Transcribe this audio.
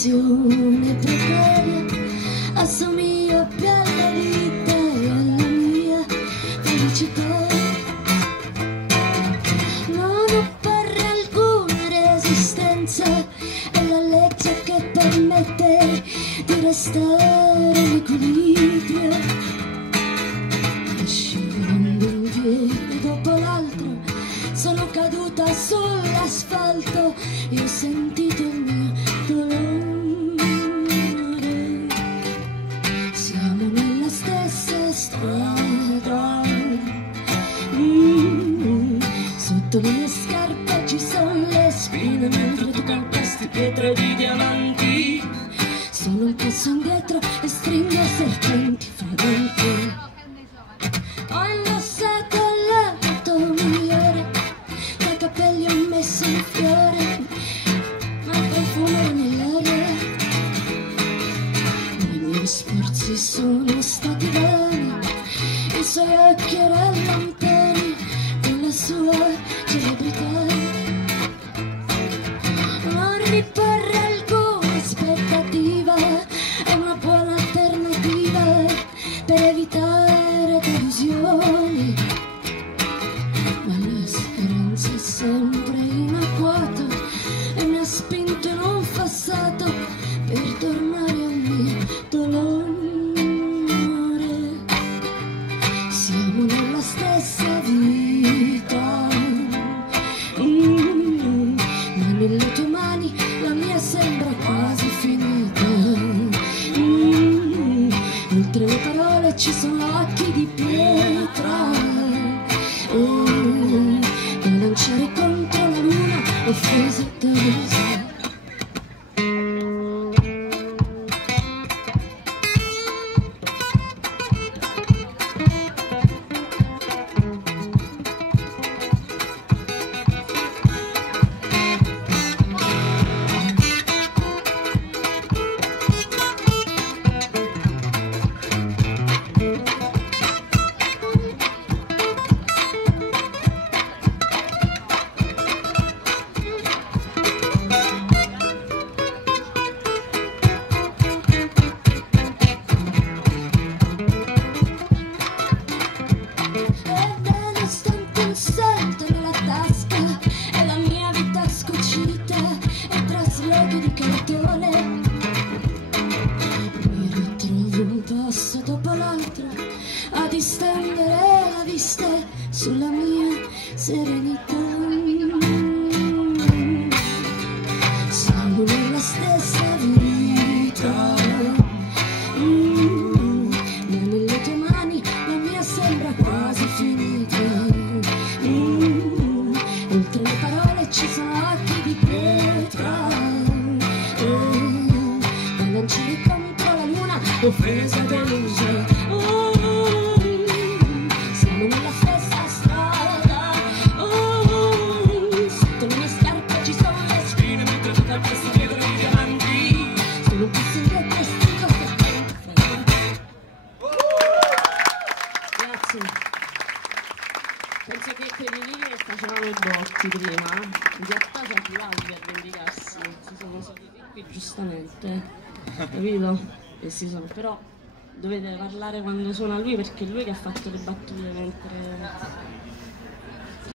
passione precaria assomiglia più alla vita e alla mia felicità. Non opporre alcuna resistenza, è la legge che permette di restare in equilibrio. Scivolando un piede dopo l'altro sono caduta sull'asfalto e ho sentito il mio dolore. Siamo nella stessa strada, sotto le mie scarpe ci sono le spine mentre tu calpesti pietre di diamanti. Sono un passo indietro e stringo serpenti fra i denti. Ho indossato l'abito migliore, dai capelli ho messo un fiore, ma il profumo era nell'aria. I miei sforzi sono stati vani, i suoi occhi erano lontani con la sua celebrità. Non riporre alcuna aspettativa, è una buona alternativa per evitare delusioni, ma la speranza è sempre in agguato e mi ha spinto in un passato per tornare al mio dolore. Siamo nella stessa vita, ma nelle tue mani la mia sembra quasi finita. Oltre le parole ci sono occhi di pietra, da lanciare contro la luna offese da rose. Dopo l'altro a distendere la vista sulla mia serenità. Siamo nella stessa vita, ma nelle tue mani la mia sembra quasi finita. Oltre le parole ci sono occhi di pietra, da lanciare contro la luna offesa delusa. Siamo nella stessa strada, sotto le mie scarpe ci sono le spine mentre tu calpesti pietre di diamanti. Sono un passo indietro e stringo serpenti. Grazie. Penso che per i video facevano i botti prima, in realtà sono arrivati per vendicarsi, si sono saliti qui giustamente, capito? E si sono, però dovete parlare quando suona lui perché è lui che ha fatto le battute mentre